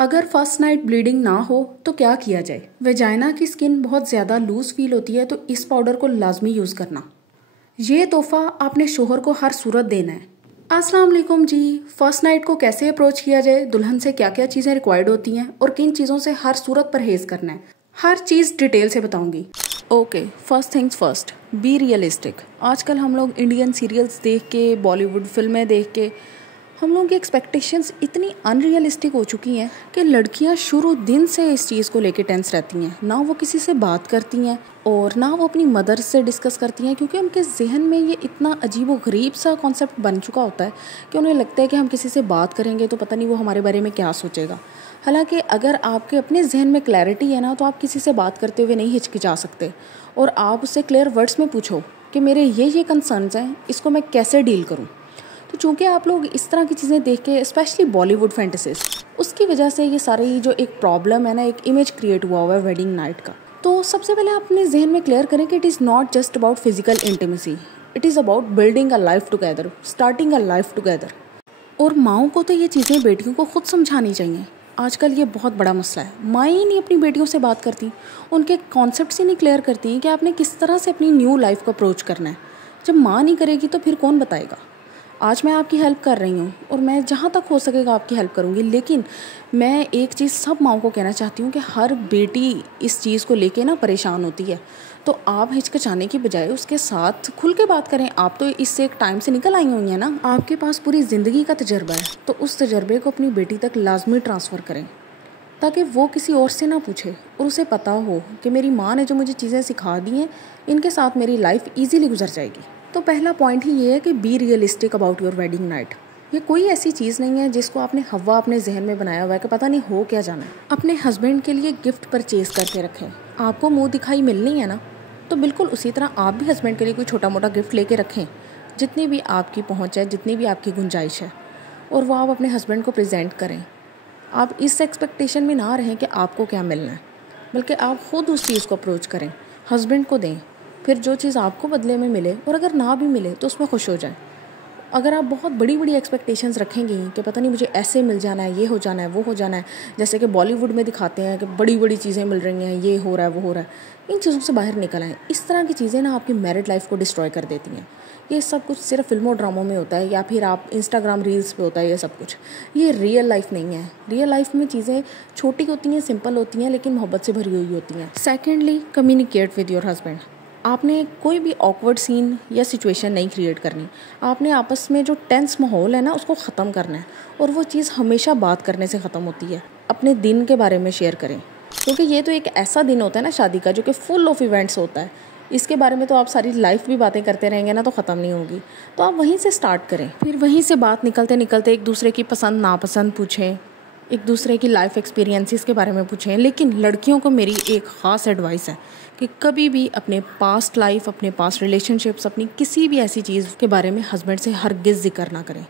अगर first night bleeding ना हो तो क्या किया जाए? वेजाइना की स्किन बहुत ज़्यादा लूज फील होती है तो इस पाउडर को लाजमी यूज़ करना। ये तोहफा आपने शोहर को हर सूरत देना है। अस्सलाम वालेकुम जी। फर्स्ट नाइट को कैसे अप्रोच किया जाए, दुल्हन से क्या क्या चीज़ें रिक्वायर्ड होती हैं और किन चीज़ों से हर सूरत परहेज करना है, हर चीज़ डिटेल से बताऊंगी। Okay, first things first, be realistic. आजकल हम लोग इंडियन सीरियल्स देख के, बॉलीवुड फिल्में देख के हम लोगों की एक्सपेक्टेशंस इतनी अनरियलिस्टिक हो चुकी हैं कि लड़कियां शुरू दिन से इस चीज़ को लेके टेंस रहती हैं। ना वो किसी से बात करती हैं और ना वो अपनी मदर से डिस्कस करती हैं, क्योंकि उनके जहन में ये इतना अजीब व गरीब सा कॉन्सेप्ट बन चुका होता है कि उन्हें लगता है कि हम किसी से बात करेंगे तो पता नहीं वो हमारे बारे में क्या सोचेगा। हालांकि अगर आपके अपने जहन में क्लैरिटी है ना, तो आप किसी से बात करते हुए नहीं हिचकिचा सकते और आप उससे क्लियर वर्ड्स में पूछो कि मेरे ये कंसर्न्स हैं, इसको मैं कैसे डील करूँ। तो चूंकि आप लोग इस तरह की चीज़ें देख के, स्पेशली बॉलीवुड फैंटेसीज, उसकी वजह से ये सारी जो एक प्रॉब्लम है ना, एक इमेज क्रिएट हुआ है वेडिंग नाइट का। तो सबसे पहले आप अपने जहन में क्लियर करें कि it is not just about physical intimacy, it is about building a life together, starting a life together. और माओं को तो ये चीज़ें बेटियों को खुद समझानी चाहिए। आजकल ये बहुत बड़ा मसला है, माएँ ही नहीं अपनी बेटियों से बात करती, उनके कॉन्सेप्ट्स ही नहीं क्लियर करती हैं कि आपने किस तरह से अपनी न्यू लाइफ को अप्रोच करना है। जब माँ नहीं करेगी तो फिर कौन बताएगा। आज मैं आपकी हेल्प कर रही हूँ और मैं जहाँ तक हो सकेगा आपकी हेल्प करूँगी, लेकिन मैं एक चीज़ सब माओं को कहना चाहती हूँ कि हर बेटी इस चीज़ को लेके ना परेशान होती है। तो आप हिचकिचाने की बजाय उसके साथ खुल के बात करें। आप तो इससे एक टाइम से निकल आई हुई हैं ना, आपके पास पूरी ज़िंदगी का तजर्बा है, तो उस तजर्बे को अपनी बेटी तक लाजमी ट्रांसफ़र करें ताकि वो किसी और से ना पूछे और उसे पता हो कि मेरी माँ ने जो मुझे चीज़ें सिखा दी हैं, इनके साथ मेरी लाइफ ईजीली गुजर जाएगी। तो पहला पॉइंट ही ये है कि be realistic about your wedding night. ये कोई ऐसी चीज़ नहीं है जिसको आपने हवा अपने जहन में बनाया हुआ है कि पता नहीं हो क्या जाना है। अपने हस्बैंड के लिए गिफ्ट परचेज करके रखें। आपको मुंह दिखाई मिलनी है ना, तो बिल्कुल उसी तरह आप भी हस्बैंड के लिए कोई छोटा मोटा गिफ्ट लेके रखें, जितनी भी आपकी पहुँच है, जितनी भी आपकी गुंजाइश है, और वो आप अपने हस्बैंड को प्रेजेंट करें। आप इस एक्सपेक्टेशन में ना रहें कि आपको क्या मिलना है, बल्कि आप खुद उस चीज़ को अप्रोच करें, हस्बैंड को दें, फिर जो चीज़ आपको बदले में मिले और अगर ना भी मिले तो उसमें खुश हो जाए। अगर आप बहुत बड़ी बड़ी एक्सपेक्टेशंस रखेंगी कि पता नहीं मुझे ऐसे मिल जाना है, ये हो जाना है, वो हो जाना है, जैसे कि बॉलीवुड में दिखाते हैं कि बड़ी बड़ी चीज़ें मिल रही हैं, ये हो रहा है, वो हो रहा है, इन चीज़ों से बाहर निकल आएँ। इस तरह की चीज़ें ना आपकी मैरिड लाइफ को डिस्ट्रॉय कर देती हैं। ये सब कुछ सिर्फ फिल्मों ड्रामों में होता है या फिर आप इंस्टाग्राम रील्स पे होता है ये सब कुछ। ये रियल लाइफ नहीं है। रियल लाइफ में चीज़ें छोटी होती हैं, सिंपल होती हैं, लेकिन मोहब्बत से भरी हुई होती हैं। Secondly, communicate with your husband. आपने कोई भी ऑकवर्ड सीन या सिचुएशन नहीं क्रिएट करनी। आपने आपस में जो टेंस माहौल है ना, उसको ख़त्म करना है, और वो चीज़ हमेशा बात करने से ख़त्म होती है। अपने दिन के बारे में शेयर करें, क्योंकि ये तो एक ऐसा दिन होता है ना शादी का, जो कि फुल ऑफ इवेंट्स होता है। इसके बारे में तो आप सारी लाइफ भी बातें करते रहेंगे ना, तो ख़त्म नहीं होगी। तो आप वहीं से स्टार्ट करें, फिर वहीं से बात निकलते निकलते एक दूसरे की पसंद नापसंद पूछें, एक दूसरे की लाइफ एक्सपीरियंसेस के बारे में पूछें। लेकिन लड़कियों को मेरी एक ख़ास एडवाइस है कि कभी भी अपने पास्ट लाइफ, अपने पास्ट रिलेशनशिप्स, अपनी किसी भी ऐसी चीज़ के बारे में हस्बैंड से हरगिज़ जिक्र ना करें।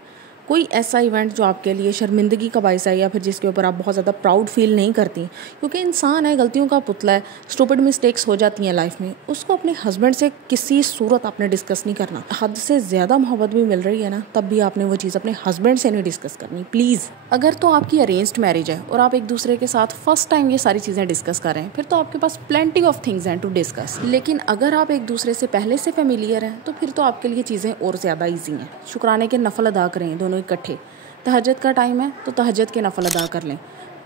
कोई ऐसा इवेंट जो आपके लिए शर्मिंदगी का बायस है या फिर जिसके ऊपर आप बहुत ज़्यादा प्राउड फील नहीं करती, क्योंकि इंसान है, गलतियों का पुतला है, स्टूपिड मिस्टेक्स हो जाती हैं लाइफ में, उसको अपने हस्बैंड से किसी सूरत आपने डिस्कस नहीं करना। हद से ज़्यादा मोहब्बत भी मिल रही है ना, तब भी आपने वो चीज़ अपने हस्बैंड से नहीं डिस्कस करनी, प्लीज़। अगर तो आपकी अरेंज्ड मैरिज है और आप एक दूसरे के साथ फर्स्ट टाइम ये सारी चीज़ें डिस्कस कर रहे हैं, फिर तो आपके पास प्लेंटी ऑफ थिंग्स हैं टू डिस्कस। लेकिन अगर आप एक दूसरे से पहले से फेमिलियर हैं, तो फिर तो आपके लिए चीज़ें और ज़्यादा ईजी हैं। शुक्राने के नफल अदा करें दोनों इकट्ठे। तहज्जुद का टाइम है तो तहज्जुद के नफल अदा कर लें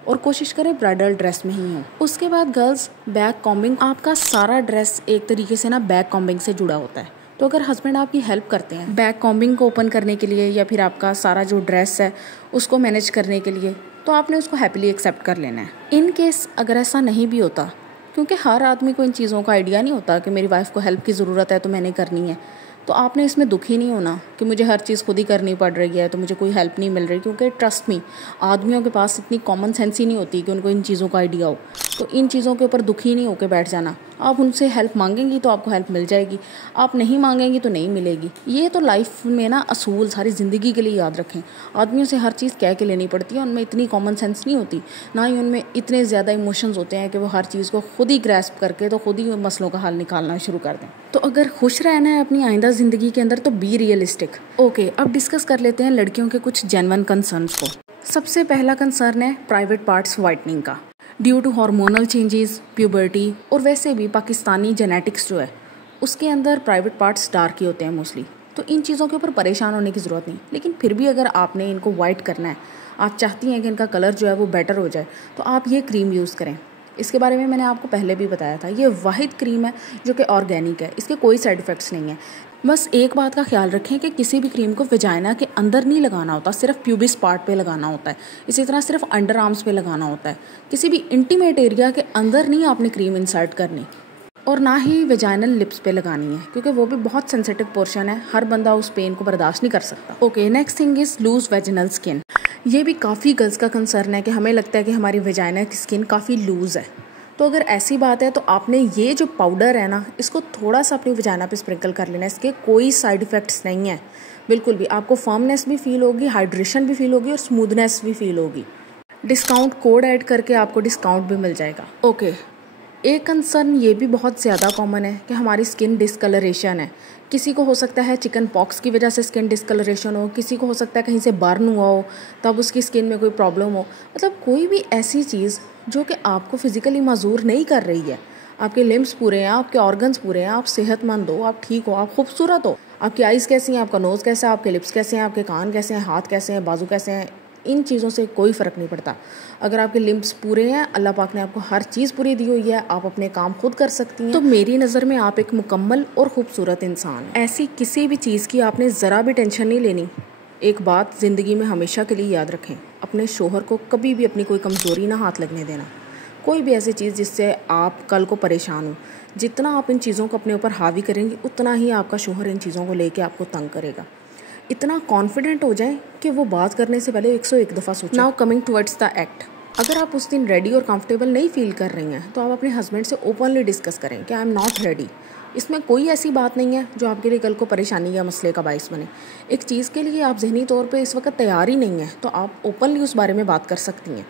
और कोशिश करें ब्राइडल ड्रेस में ही हो। उसके बाद गर्ल्स, बैक कॉम्बिंग। आपका सारा ड्रेस एक तरीके से ना बैक कॉम्बिंग से जुड़ा होता है, तो अगर हस्बैंड आपकी हेल्प करते हैं बैक कॉम्बिंग को ओपन करने के लिए या फिर आपका सारा जो ड्रेस है उसको मैनेज करने के लिए, तो आपने उसको हैप्पीली एक्सेप्ट कर लेना है। इन केस अगर ऐसा नहीं भी होता, क्योंकि हर आदमी को इन चीज़ों का आइडिया नहीं होता कि मेरी वाइफ को हेल्प की ज़रूरत है तो मैंने करनी है, तो आपने इसमें दुखी नहीं होना कि मुझे हर चीज़ खुद ही करनी पड़ रही है, तो मुझे कोई हेल्प नहीं मिल रही। क्योंकि ट्रस्ट मी, आदमियों के पास इतनी कॉमन सेंस ही नहीं होती कि उनको इन चीज़ों का आइडिया हो। तो इन चीज़ों के ऊपर दुखी नहीं होकर बैठ जाना। आप उनसे हेल्प मांगेंगी तो आपको हेल्प मिल जाएगी, आप नहीं मांगेंगी तो नहीं मिलेगी। ये तो लाइफ में ना असूल सारी ज़िंदगी के लिए याद रखें। आदमियों से हर चीज़ कह के लेनी पड़ती है, उनमें इतनी कॉमन सेंस नहीं होती, ना ही उनमें इतने ज़्यादा इमोशंस होते हैं कि वो हर चीज़ को खुद ही ग्रैस्प करके तो खुद ही मसलों का हल निकालना शुरू कर दें। तो अगर खुश रहना है अपनी आइंदा ज़िंदगी के अंदर तो बी रियलिस्टिक। ओके, अब डिस्कस कर लेते हैं लड़कियों के कुछ जेन्युइन कंसर्न्स को। सबसे पहला कंसर्न है प्राइवेट पार्ट्स वाइटनिंग का। Due to hormonal changes, puberty और वैसे भी पाकिस्तानी जेनेटिक्स जो है उसके अंदर प्राइवेट पार्ट्स डार्क ही होते हैं मोस्टली। तो इन चीज़ों के ऊपर परेशान होने की ज़रूरत नहीं, लेकिन फिर भी अगर आपने इनको वाइट करना है, आप चाहती हैं कि इनका कलर जो है वो बेटर हो जाए, तो आप ये क्रीम यूज़ करें। इसके बारे में मैंने आपको पहले भी बताया था, ये वाहिद क्रीम है जो कि ऑर्गेनिक है, इसके कोई साइड इफ़ेक्ट्स नहीं है। बस एक बात का ख्याल रखें कि किसी भी क्रीम को वेजाइना के अंदर नहीं लगाना होता, सिर्फ प्यूबिस पार्ट पे लगाना होता है। इसी तरह सिर्फ अंडर आर्म्स पे लगाना होता है, किसी भी इंटीमेट एरिया के अंदर नहीं आपने क्रीम इंसर्ट करनी, और ना ही वेजाइनल लिप्स पे लगानी है, क्योंकि वो भी बहुत सेंसिटिव पोर्शन है, हर बंदा उस पेन को बर्दाश्त नहीं कर सकता। Okay, next thing is loose vaginal skin. ये भी काफ़ी गर्ल्स का कंसर्न है कि हमें लगता है कि हमारी वेजाइना की स्किन काफ़ी लूज़ है। तो अगर ऐसी बात है तो आपने ये जो पाउडर है ना, इसको थोड़ा सा अपनी वेजाइना पे स्प्रिंकल कर लेना है। इसके कोई साइड इफ़ेक्ट्स नहीं है बिल्कुल भी। आपको फर्मनेस भी फील होगी, हाइड्रेशन भी फील होगी और स्मूथनेस भी फील होगी। डिस्काउंट कोड ऐड करके आपको डिस्काउंट भी मिल जाएगा। ओके, एक कंसर्न ये भी बहुत ज़्यादा कॉमन है कि हमारी स्किन डिस्कलरेशन है। किसी को हो सकता है चिकन पॉक्स की वजह से स्किन डिस्कलरेशन हो, किसी को हो सकता है कहीं से बर्न हुआ हो तब उसकी स्किन में कोई प्रॉब्लम हो। मतलब कोई भी ऐसी चीज़ जो कि आपको फिज़िकली मजबूर नहीं कर रही है। आपके लिम्स पूरे हैं, आपके ऑर्गन्स पूरे हैं, आप सेहतमंद हो, आप ठीक हो, आप खूबसूरत हो। आपकी आइज़ कैसी हैं, आपका नोज़ कैसा है, आपके लिप्स कैसे हैं, आपके कान कैसे हैं, हाथ कैसे हैं, बाजू कैसे हैं, इन चीज़ों से कोई फ़र्क नहीं पड़ता। अगर आपके लिम्स पूरे हैं, अल्लाह पाक ने आपको हर चीज़ पूरी दी हुई है, आप अपने काम खुद कर सकती हैं, तो मेरी नज़र में आप एक मुकम्मल और ख़ूबसूरत इंसान हैं। ऐसी किसी भी चीज़ की आपने ज़रा भी टेंशन नहीं लेनी। एक बात ज़िंदगी में हमेशा के लिए याद रखें, अपने शोहर को कभी भी अपनी कोई कमज़ोरी ना हाथ लगने देना। कोई भी ऐसी चीज़ जिससे आप कल को परेशान हो, जितना आप इन चीज़ों को अपने ऊपर हावी करेंगे उतना ही आपका शोहर इन चीज़ों को लेके आपको तंग करेगा। इतना कॉन्फिडेंट हो जाए कि वो बात करने से पहले 101 दफ़ा सोचें। Now coming towards the act. अगर आप उस दिन रेडी और कंफर्टेबल नहीं फील कर रही हैं तो आप अपने हस्बैंड से ओपनली डिस्कस करें कि आई एम नॉट रेडी। इसमें कोई ऐसी बात नहीं है जो आपके लिए कल को परेशानी या मसले का बायस बने। एक चीज़ के लिए आप जहनी तौर पे इस वक्त तैयार ही नहीं है तो आप ओपनली उस बारे में बात कर सकती हैं।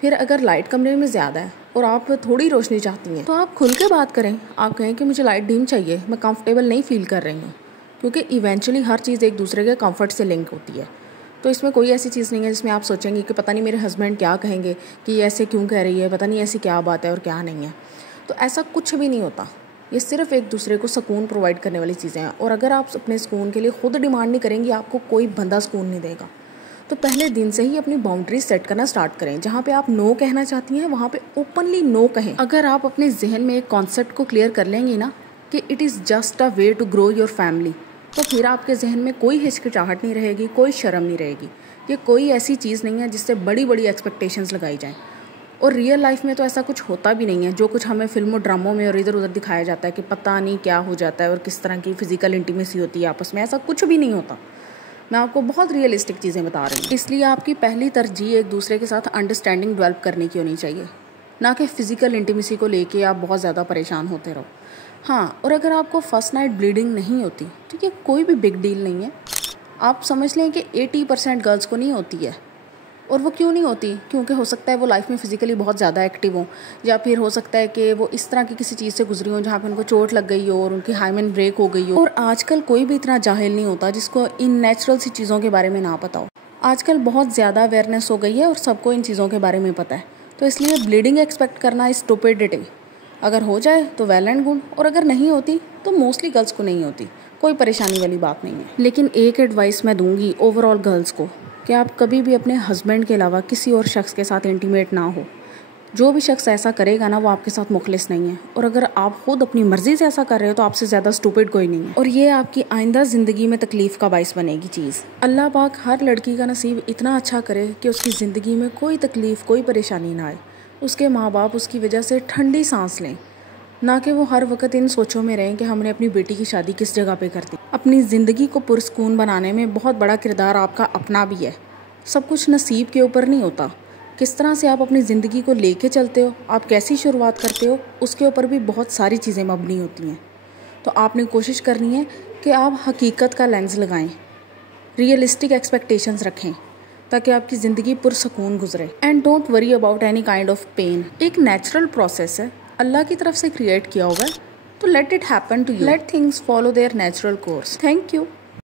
फिर अगर लाइट कमरे में ज़्यादा है और आप थोड़ी रोशनी चाहती हैं तो आप खुल के बात करें। आप कहें कि मुझे लाइट डीम चाहिए, मैं कंफर्टेबल नहीं फील कर रही हूँ, क्योंकि इवेंचुअली हर चीज़ एक दूसरे के कंफर्ट से लिंक होती है। तो इसमें कोई ऐसी चीज़ नहीं है जिसमें आप सोचेंगे कि पता नहीं मेरे हस्बैंड क्या कहेंगे, कि ये ऐसे क्यों कह रही है, पता नहीं ऐसी क्या बात है और क्या नहीं है। तो ऐसा कुछ भी नहीं होता, ये सिर्फ एक दूसरे को सुकून प्रोवाइड करने वाली चीज़ें हैं। और अगर आप अपने सुकून के लिए खुद डिमांड नहीं करेंगी, आपको कोई बंदा सुकून नहीं देगा। तो पहले दिन से ही अपनी बाउंड्री सेट करना स्टार्ट करें। जहाँ पे आप नो कहना चाहती हैं वहाँ पे ओपनली नो कहें। अगर आप अपने जहन में एक कॉन्सेप्ट को क्लियर कर लेंगी ना कि it is just a way to grow your family, तो फिर आपके जहन में कोई हिचकिचाहट नहीं रहेगी, कोई शर्म नहीं रहेगी। ये कोई ऐसी चीज़ नहीं है जिससे बड़ी बड़ी एक्सपेक्टेशंस लगाई जाएं। और रियल लाइफ में तो ऐसा कुछ होता भी नहीं है जो कुछ हमें फिल्मों ड्रामों में और इधर उधर दिखाया जाता है कि पता नहीं क्या हो जाता है और किस तरह की फिजिकल इंटीमेसी होती है आपस में। ऐसा कुछ भी नहीं होता। मैं आपको बहुत रियलिस्टिक चीज़ें बता रही हूँ। इसलिए आपकी पहली तरजीह एक दूसरे के साथ अंडरस्टैंडिंग डेवलप करने की होनी चाहिए, ना कि फ़िज़िकल इंटीमेसी को लेके आप बहुत ज़्यादा परेशान होते रहो। हाँ, और अगर आपको फर्स्ट नाइट ब्लीडिंग नहीं होती तो ये कोई भी बिग डील नहीं है। आप समझ लें कि 80% गर्ल्स को नहीं होती है। और वो क्यों नहीं होती? क्योंकि हो सकता है वो लाइफ में फ़िज़िकली बहुत ज़्यादा एक्टिव हो, या फिर हो सकता है कि वो इस तरह की किसी चीज़ से गुजरी हो जहाँ पे उनको चोट लग गई हो और उनकी हाइमेन ब्रेक हो गई हो। और आजकल कोई भी इतना जाहिल नहीं होता जिसको इन नेचुरल सी चीज़ों के बारे में ना पता हो। आजकल बहुत ज़्यादा अवेयरनेस हो गई है और सबको इन चीज़ों के बारे में पता है। तो इसलिए ब्लीडिंग एक्सपेक्ट करना इज़ स्टुपिडिटी। अगर हो जाए तो वेल एंड गुड, और अगर नहीं होती तो मोस्टली गर्ल्स को नहीं होती। कोई परेशानी वाली बात नहीं है। लेकिन एक एडवाइस मैं दूंगी ओवरऑल गर्ल्स को कि आप कभी भी अपने हस्बैंड के अलावा किसी और शख्स के साथ इंटीमेट ना हो। जो भी शख्स ऐसा करेगा ना वो आपके साथ मुखलिस नहीं है। और अगर आप खुद अपनी मर्जी से ऐसा कर रहे हो तो आपसे ज़्यादा स्टूपिड कोई नहीं है। और ये आपकी आइंदा ज़िंदगी में तकलीफ़ का बाइस बनेगी चीज़। अल्लाह पाक हर लड़की का नसीब इतना अच्छा करे कि उसकी ज़िंदगी में कोई तकलीफ़, कोई परेशानी ना आए। उसके माँ बाप उसकी वजह से ठंडी सांस लें, ना कि वो हर वक्त इन सोचों में रहें कि हमने अपनी बेटी की शादी किस जगह पे कर दी। अपनी ज़िंदगी को पुरसकून बनाने में बहुत बड़ा किरदार आपका अपना भी है। सब कुछ नसीब के ऊपर नहीं होता। किस तरह से आप अपनी ज़िंदगी को लेके चलते हो, आप कैसी शुरुआत करते हो, उसके ऊपर भी बहुत सारी चीज़ें मबनी होती हैं। तो आपने कोशिश करनी है कि आप हकीकत का लेंस लगाएं, रियलिस्टिक एक्सपेक्टेशंस रखें, ताकि आपकी ज़िंदगी पुरसकून गुजरे। And don't worry about any kind of pain. एक नेचुरल प्रोसेस है, अल्लाह की तरफ से क्रिएट किया हुआ है, तो let it happen to you. Let things follow their natural course. Thank you.